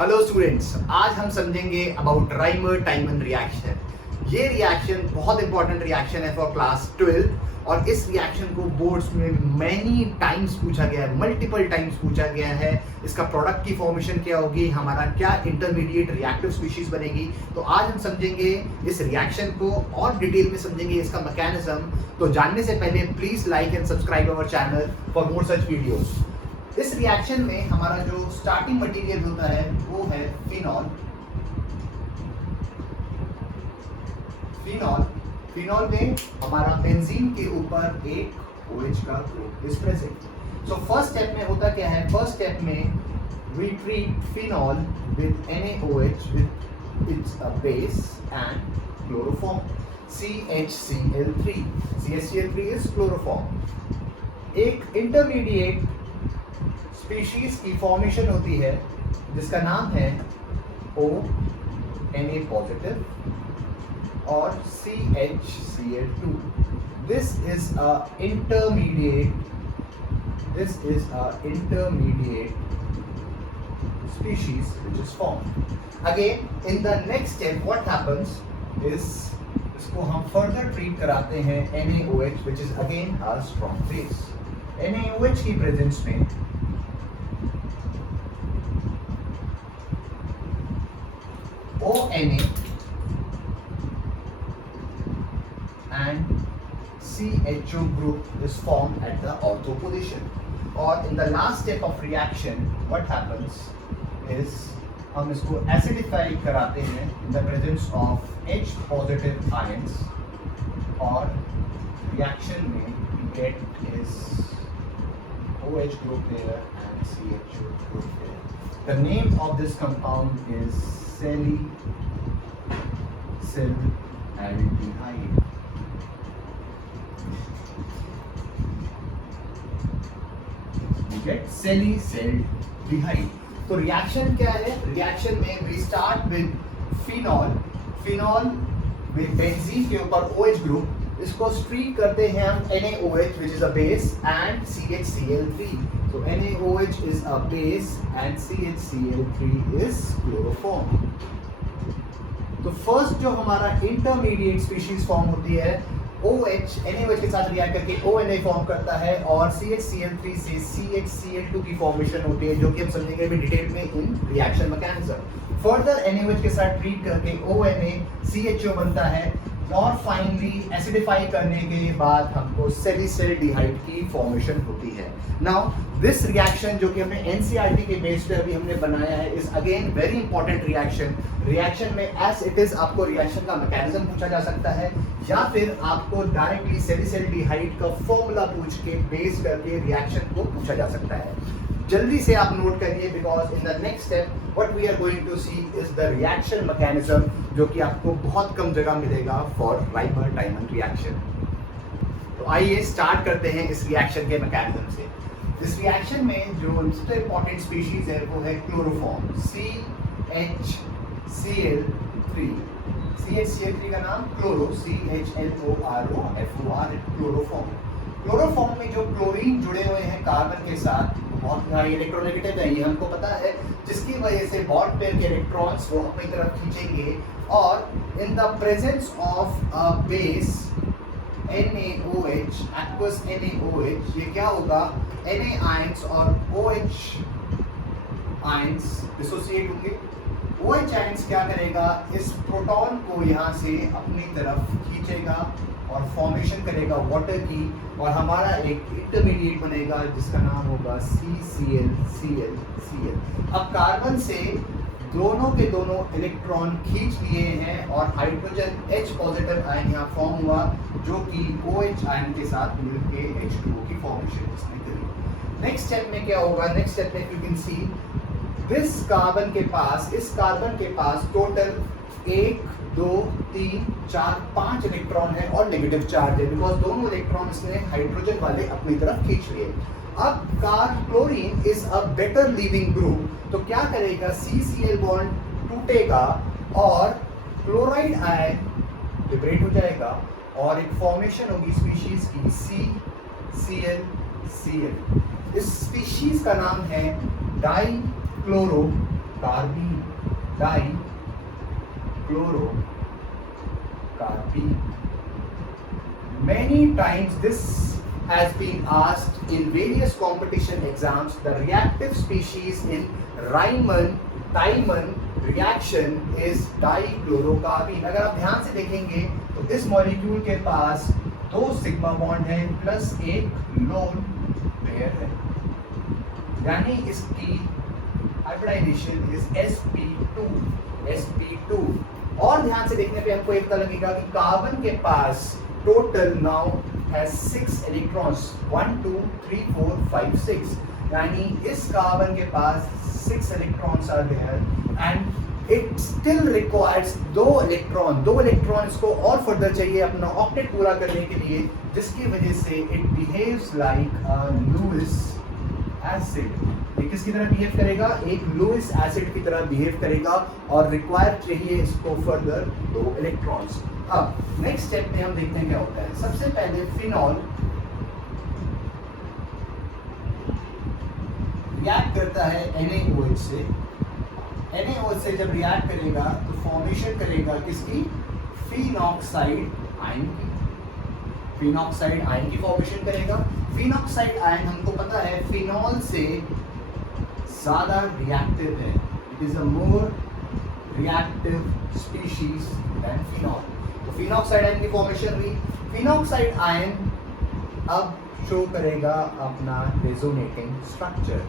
Hello students, आज हम समझेंगे अबाउट राइमर टाइमन रिएक्शन। ये रिएक्शन बहुत इंपॉर्टेंट रिएक्शन है फॉर क्लास 12 और इस रिएक्शन को बोर्ड्स में मैनी टाइम्स पूछा गया है, मल्टीपल टाइम्स पूछा गया है। इसका प्रोडक्ट की फॉर्मेशन क्या होगी, हमारा क्या इंटरमीडिएट रिएक्टिव स्पीशीज बनेगी। तो आज हम समझेंगे इस रिएक्शन को और डिटेल में समझेंगे इसका मैकेनिज्म। तो जानने से पहले please like and subscribe our channel for more such videos. इस रिएक्शन में हमारा जो स्टार्टिंग मटेरियल होता है वो है फिनॉल। फिनॉल में हमारा बेंजीन के ऊपर एक OH का group is present. So first step में होता क्या है, फर्स्ट स्टेप में we treat phenol with NaOH with it's a base and chloroform CHCl3। CHCl3 is chloroform. एक इंटरमीडिएट स्पीशीज की फॉर्मेशन होती है जिसका नाम है ONA पॉजिटिव और CHCl2। This is a intermediate species which is formed. Again, in the next step, what happens is इसको हम further treat कराते हैं NaOH, which is again a strong base. NaOH की presence में ONA and CHO group is formed at the ortho position. Or in the last step of reaction, what happens is हम इसको acidify कराते हैं in the presence of H positive ions और reaction में we get is OH group there and CHO group there. The name of this compound is salicylaldehyde. We get salicylaldehyde. तो reaction क्या है, reaction में we start with phenol with benzene के ऊपर OH group, इसको streak करते हैं हम NaOH which is a base and CHCl3. So NaOH is a base and CHCl3 is chloroform. तो फर्स्ट जो हमारा इंटरमीडिएट स्पीशीज फॉर्म होती है OH NaOH के साथ रिएक्ट करके ONA फॉर्म करता है और CHCl3 से CHCl2 की फॉर्मेशन होती है, जो कि हम समझेंगे अभी डिटेल में इन रिएक्शन मैकेनिज्म। फर्दर NaOH के साथ ट्रीट करके ONA CHO बनता है और फाइनली एसिडिफाई करने के बाद हमको सैलिसिलडिहाइड की फॉर्मेशन होती है। नाउ दिस रिएक्शन जो कि हमने NCERT के बेस पे अभी हमने बनाया है is again very important reaction में एज इट इज आपको रिएक्शन का मैकेनिज्म पूछा जा सकता है या फिर आपको डायरेक्टली सैलिसिलडिहाइड का फॉर्मूला पूछ के बेस करके रिएक्शन को पूछा जा सकता है। जल्दी से आप नोट करिए because in the next step what we are going to see is the reaction mechanism, जो कि आपको बहुत कम जगह मिलेगा फॉर राइमर टाइमन रिएक्शन। तो आइए स्टार्ट करते हैं इस रिएक्शन के मैकेनिज्म से। इस रिएक्शन में जो सबसे इंपॉर्टेंट स्पीशीज है वो है क्लोरोफॉर्म CHCl3। CHCl3 का नाम क्लोरो CHLOROFOR क्लोरोफॉर्म। क्लोरोफॉर्म में जो क्लोरीन जुड़े हुए हैं कार्बन के साथ बहुत सारे इलेक्ट्रोनेगेटिव है, ये हमको पता है, जिसकी वजह से बॉन्ड पेयर के इलेक्ट्रॉन्स वो अपनी तरफ खींचेंगे और in the presence of a base NaOH aqueous NaOH, ये क्या होगा, Na आयंस और OH आयंस डिसोसिएट होंगे। OH आयंस क्या करेगा, इस प्रोटॉन को यहाँ से अपनी तरफ खींचेगा और फॉर्मेशन करेगा वाटर की और हमारा एक इंटरमीडिएट बनेगा जिसका नाम होगा CCl Cl। अब कार्बन से दोनों के दोनों इलेक्ट्रॉन खींच लिए हैं और हाइड्रोजन H पॉजिटिव आयन यहाँ फॉर्म हुआ जो कि OH आयन के साथ मिलकर H2O की फॉर्मेशन इसने करी। नेक्स्ट स्टेप में क्या होगा, नेक्स्ट स्टेप में यू कैन सी इस कार्बन के पास टोटल 1 2 3 4 5 इलेक्ट्रॉन है और नेगेटिव चार्ज है बिकॉज दोनों इलेक्ट्रॉन इसने हाइड्रोजन वाले अपनी तरफ खींच लिए। अब chlorine is a better leaving group, तो क्या करेगा, CCl बॉन्ड टूटेगा और क्लोराइड आयन लिबरेट हो जाएगा और एक फॉर्मेशन होगी स्पीशीज की CCl। इस स्पीशीज का नाम है dichloro carbene dichlorocarbene. Many times this has been asked in various competition exams. The reactive species in Riemann-Tiemann reaction is dichlorocarbene. अगर आप ध्यान से देखेंगे तो इस मॉलिक्यूल के पास 2 सिग्मा बॉन्ड है प्लस एक लोन पेयर है, यानी इसकी हाइब्रिडाइजेशन इज sp2. और ध्यान से देखने पे हमको एक पता लगेगा कि कार्बन के पास टोटल नाउ has 6 electrons, 1 2 3 4 5 6, यानी इस कार्बन के पास 6 electrons are there and it still requires 2 electron इसको और फर्दर चाहिए अपना ऑक्टेट पूरा करने के लिए, जिसकी वजह से it behaves like a Lewis acid. ये किसकी तरह बिहेव करेगा? एक लुइस एसिड की तरह बिहेव करेगा और रिक्वायर चाहिए इसको फर्दर 2 इलेक्ट्रॉन्स। अब नेक्स्ट स्टेप में हम देखते हैं क्या होता है। सबसे पहले फिनॉल रिएक्ट करता है NaOH से। NaOH से जब रिएक्ट करेगा तो फॉर्मेशन करेगा किसकी? फिनॉक्साइड आयन की। फिनॉक्साइड आयन की फॉर्मेशन करेगा। फिनॉक्साइड आयन हमको पता है फिनॉल से ज्यादा रिएक्टिव है। It is a more reactive species than phenol. तो फिनॉक्साइड आयन की फॉर्मेशन हुई। फिनॉक्साइड आयन अब शो करेगा अपना रेजोनेटिंग स्ट्रक्चर।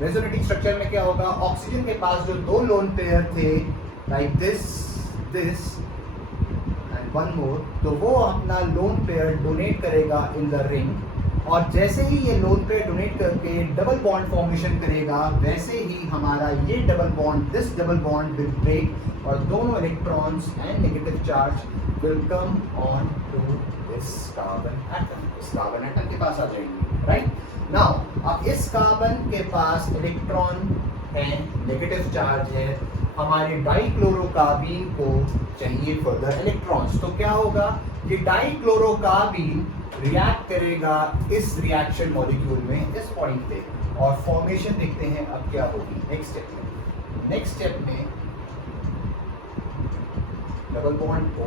रेजोनेटिंग स्ट्रक्चर में क्या होगा? ऑक्सीजन के पास जो 2 लोन पेयर थे like this and one more, तो वो अपना लोन पेयर डोनेट करेगा इन द रिंग, और जैसे ही ये लोन पेयर डोनेट करके डबल बॉन्ड फॉर्मेशन करेगा, वैसे ही हमारा ये double bond, this double bond will break और दोनों electrons and negative charge will come on to this carbon atom. इस कार्बन एटम के पास आ जाएंगे, राइट? नाउ अब इस कार्बन के पास इलेक्ट्रॉन है, नेगेटिव चार्ज है, हमारे डाइक्लोरोकार्बीन को चाहिए फर्दर इलेक्ट्रॉन्स। तो क्या होगा कि डाइक्लोरोकार्बीन रिएक्ट करेगा इस रिएक्शन मॉलिक्यूल में इस पॉइंट पे, और फॉर्मेशन देखते हैं अब क्या होगी नेक्स्ट स्टेप में डबल बॉन्ड को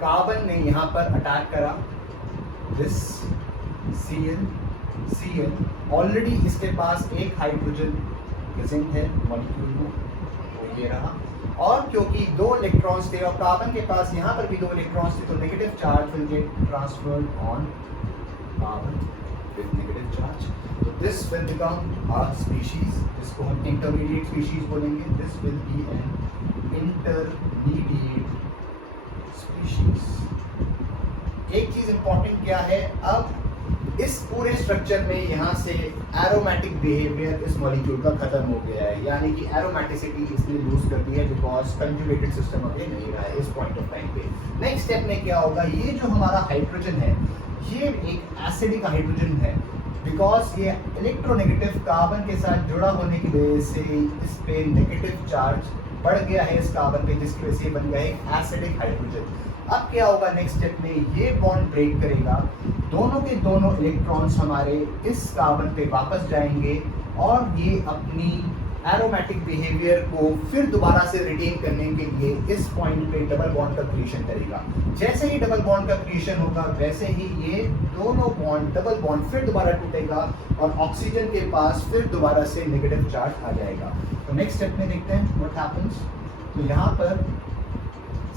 कार्बन ने यहाँ पर अटैक करा, दिस Cl ऑलरेडी इसके पास एक हाइड्रोजन प्रेजेंट है मॉलिक्यूल में, तो ये रहा, और क्योंकि 2 इलेक्ट्रॉन्स थे और कार्बन के पास यहाँ पर भी 2 इलेक्ट्रॉन्स थे, तो negative charge will get transferred on carbon with negative charge. तो this will become a species, जिसको हम इंटरमीडिएट स्पीशीज बोलेंगे। This will be an intermediate species. एक चीज इंपॉर्टेंट क्या है, अब इस पूरे स्ट्रक्चर में यहाँ से एरोमेटिक बिहेवियर इस मॉलिक्यूल का खत्म हो गया है, यानी कि एरोमेटिसिटी इसने लूज कर दी है बिकॉज कंजुगेटेड सिस्टम अभी नहीं रहा है इस पॉइंट ऑफ टाइम पे। नेक्स्ट स्टेप में क्या होगा, ये जो हमारा हाइड्रोजन है ये एक एसिडिक हाइड्रोजन है, बिकॉज ये इलेक्ट्रोनेगेटिव कार्बन के साथ जुड़ा होने की वजह से इस पे नेगेटिव चार्ज बढ़ गया है इस कार्बन पे, जिसकी वजह से बन गया है एसिडिक हाइड्रोजन। अब क्या होगा नेक्स्ट स्टेप में, ये बॉन्ड ब्रेक करेगा, दोनों के दोनों इलेक्ट्रॉन्स हमारे इस कार्बन पे वापस जाएंगे और ये अपनी एरोमेटिक बिहेवियर को फिर दोबारा से रिटेन करने के लिए इस पॉइंट पे डबल बॉन्ड का क्रिएशन करेगा। जैसे ही डबल बॉन्ड का क्रिएशन होगा वैसे ही ये दोनों बॉन्ड डबल बॉन्ड फिर दोबारा टूटेगा और ऑक्सीजन के पास फिर दोबारा से नेगेटिव चार्ज आ जाएगा। तो नेक्स्ट स्टेप में देखते हैं व्हाट हैपेंस। तो यहाँ पर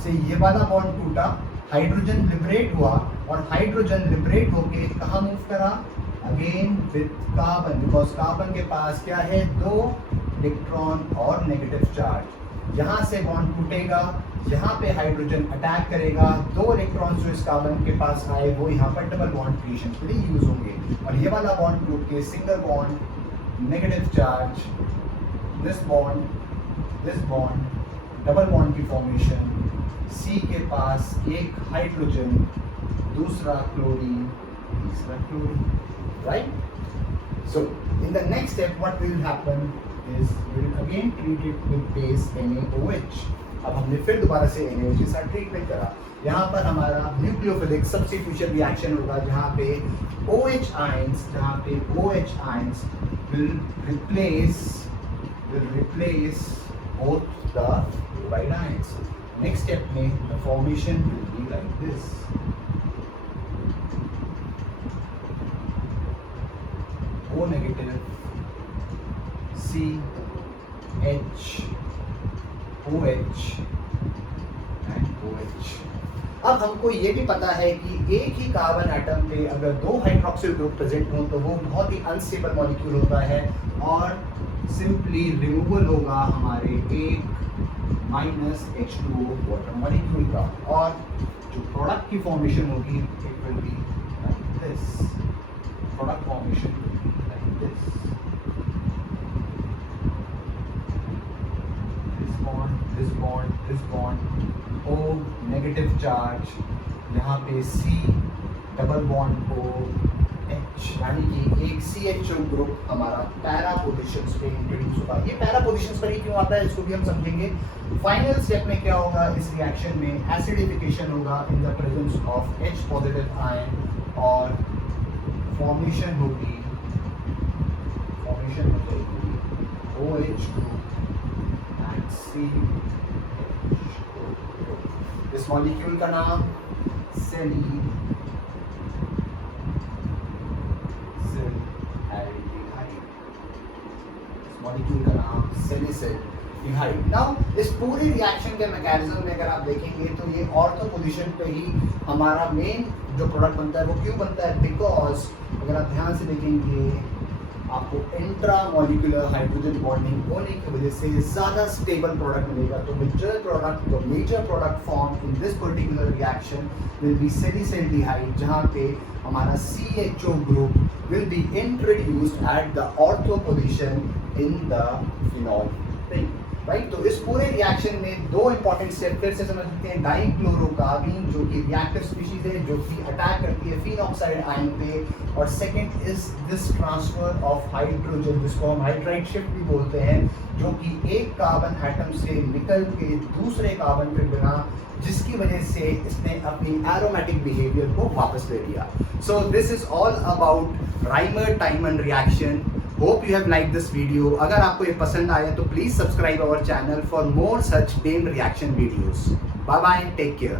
से ये वाला बॉन्ड टूटा, हाइड्रोजन लिबरेट हुआ, और हाइड्रोजन लिबरेट होके कहाँ मूव करा? Again with carbon, because carbon के पास क्या है? 2 इलेक्ट्रॉन और नेगेटिव चार्ज। यहाँ से बॉन्ड टूटेगा, यहाँ पे हाइड्रोजन अटैक करेगा, 2 इलेक्ट्रॉन जो इस कार्बन के पास आए वो यहाँ पर डबल बॉन्ड क्रिएशन के लिए यूज होंगे, और ये वाला बॉन्ड टूट के single bond, negative charge, this bond, double bond की फॉर्मेशन, C के पास एक हाइड्रोजन, दूसरा क्लोरीन, तीसरा chlorine, right? So in the next step what will happen is we will again treat it with base NaOH। अब हमने फिर दोबारा से NaOH के साथ ट्रीटमेंट करा। यहाँ पर हमारा न्यूक्लियोफिलिक सब्स्टिट्यूशन रिएक्शन होगा, जहाँ पे OH ions will replace will replace both the chloride ions. Next step में the formation will be like this. O negative, C, H, OH and OH. अब हमको ये भी पता है कि एक ही कार्बन एटम पे अगर दो हाइड्रोक्सिल ग्रुप प्रेजेंट हो तो वो बहुत ही अनस्टेबल मॉलिक्यूल होता है और सिंपली रिमूवल होगा हमारे एक -H2O वाटर मॉलिक्यूल का, और जो प्रोडक्ट की फॉर्मेशन होगी it will be like this. Product formation will be like this. This bond O negative charge, यहाँ पे C double bond O H, यानी कि एक CHO ग्रुप हमारा पैरा पोजीशंस पे इंट्रोड्यूस होगा. ये पैरा पोजीशंस पर ही क्यों आता है इसको भी हम समझेंगे. फाइनल स्टेप में क्या होगा, इस रिएक्शन में एसिडिफिकेशन होगा in the presence of H positive ion और फॉर्मेशन हो जाएगी OH ग्रुप एंड C. इस मॉलिक्यूल का नाम सेलिसैल्डिहाइड. इस मॉलिक्यूल का नाम सेलिसैल्डिहाइड. नाउ इस पूरे रिएक्शन के मैकेनिज्म में अगर आप देखेंगे तो ये ऑर्थो पोजीशन पे ही हमारा मेन जो प्रोडक्ट बनता है वो क्यों बनता है, बिकॉज अगर आप ध्यान से देखेंगे आपको इंट्रा मॉलिक्यूलर हाइड्रोजन बॉन्डिंग होने की वजह से ज़्यादा स्टेबल प्रोडक्ट मिलेगा. तो major product form in this particular reaction will be salicylaldehyde, जहाँ पे हमारा CHO group will be introduced at the ortho position in the phenol ring. Right, तो इस पूरे रिएक्शन में दो इंपॉर्टेंट स्टेप फिर से समझ सकते हैं. डाइक्लोरोकार्बीन जो कि रिएक्टिव स्पीशीज है जो कि अटैक करती है फिनॉक्साइड आयन पे, और second is this transfer of hydrogen जिसको हम हाइड्राइड शिफ्ट भी बोलते हैं, जो कि एक कार्बन एटम से निकल के दूसरे कार्बन पे बना, जिसकी वजह से इसने अपनी एरोमेटिक बिहेवियर को वापस ले लिया. So this is all about Reimer Tiemann reaction. Hope you have like this video. अगर आपको ये पसंद आया तो please subscribe our channel for more such name reaction videos. Bye bye, take care.